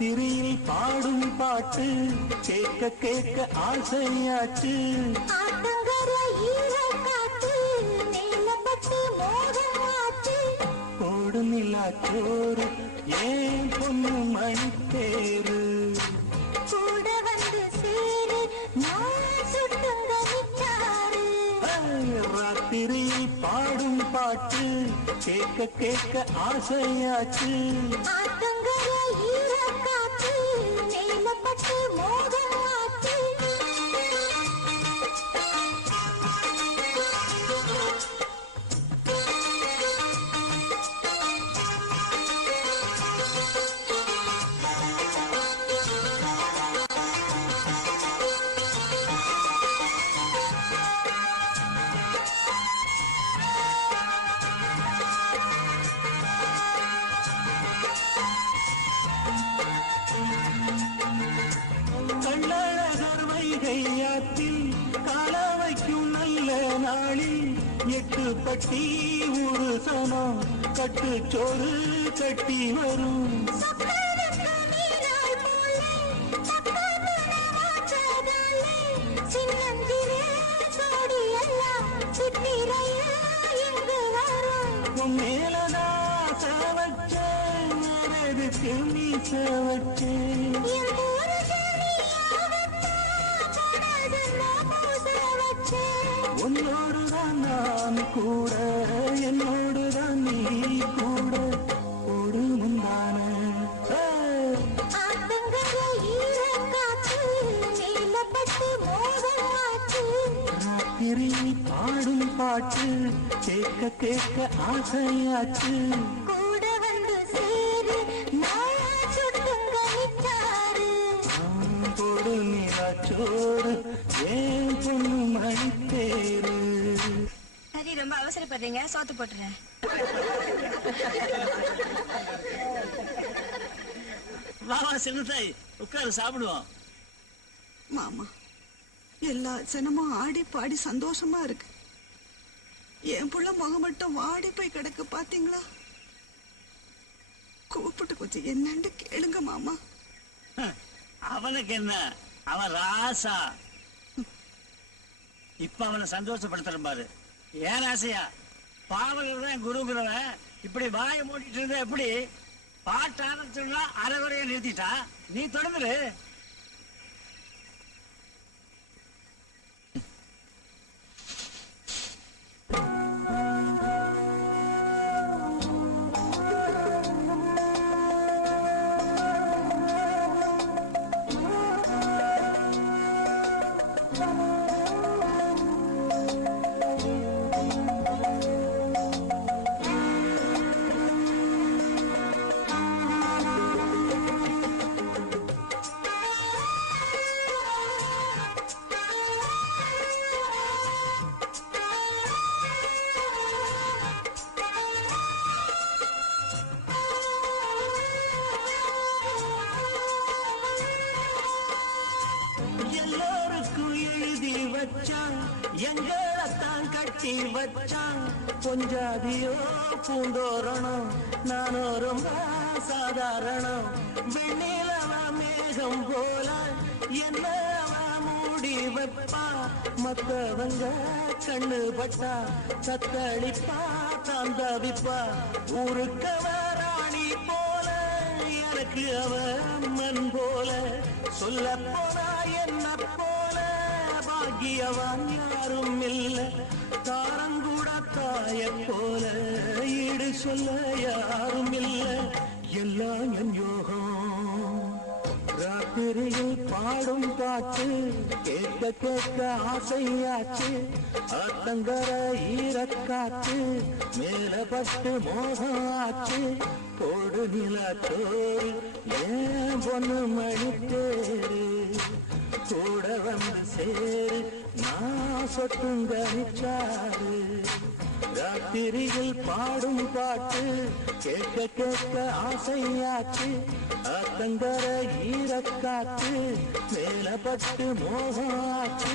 ராத்திரியில் பாடும் பாட்டு கேட்க கேட்க ஆசையாச்சு. போடு நிலாச்சோறு ஏன் பொண்ணு மணி தேரு கூட வந்து சேரு ராத்திரியில் பாடும் பாட்டு கேட்க கேட்க ஆசையாச்சு. கையாத்தில் கால வைக்கும் நல்ல நாளில் 8 பட்டி ஒரு சனம் கட்டுச்சோறு கட்டி வரும். மேலதான் சவச்ச நேரதுக்கு நீ சவச்சே உன்னோடுதான் நான் கூட என்னோடுதான் நீ கூட ஒரு முந்தான ராத்திரி பாடும் பாட்டு கேட்க கேட்க ஆசையாச்சு. போடு நிலாச்சோறு ஏன் பொண்ணு மணி தேரு. சரி, ரொம்ப அவசரப்படுறீங்க, சோத்து போட்டுறேன். வாவா செல்லுத்தாய், உட்காரு சாப்பிடுவோம். மாமா, எல்லா ஜனமும் ஆடி பாடி சந்தோஷமா இருக்கு. என் புள்ள முகம் மட்டும் வாடி போய் கிடக்கு பாத்தீங்களா? கூப்பிட்டு கொஞ்சம் என்னன்னு கேளுங்க மாமா. அவனுக்கு என்ன, அவன் ராசா. இப்ப அவனை சந்தோஷப்படுத்துற பாரு. ஏன் ராசையா, பாவலர் தான் குருங்கிறவன் இப்படி வாயை மூடிட்டு இருந்த எப்படி? பாட்டு ஆரம்பிச்சோம்னா அரைவரைய நிறுத்திட்டா. நீ தொடர்ந்துரு. எங்களைத்தான் கட்டி வச்சான் கொஞ்சாதியோ பூந்தோரணம். நானோ ரொம்ப சாதாரணம். வெண்ணிலவ மேகம் போல என்ன மூடி வைப்பா. மத்தவங்க கண்ணு பட்டா சத்தளிப்பா தந்தவிப்பா. ஊருக்கவ ராணி போல எனக்கு அவ அம்மன் போல. சொல்ல போனா என்ன போல பாக்கியவான் யாரும் இல்ல. தாரங்கூட தாய போல ஈடு சொல்ல யாரும் இல்ல. எல்லாம் என் யோகம். ராத்திரியில் பாடும் பாட்டு கேட்க கேட்க ஆசையாச்சு. ஆத்தங்கர ஈரக்காத்து மேல பட்டு மோகம் ஆச்சு. போடு நிலாச்சோறு ஏன் பொண்ணு மணி தேரு. கூட வந்து சேரு நான் சொட்டுங்கனிச்சாரு. ராத்திரியில் பாடும் பாட்டு கேட்க கேட்க ஆசையாச்சு. ஆத்தங்கர ஈரக்காத்து மேல பட்டு மோகம் ஆச்சு.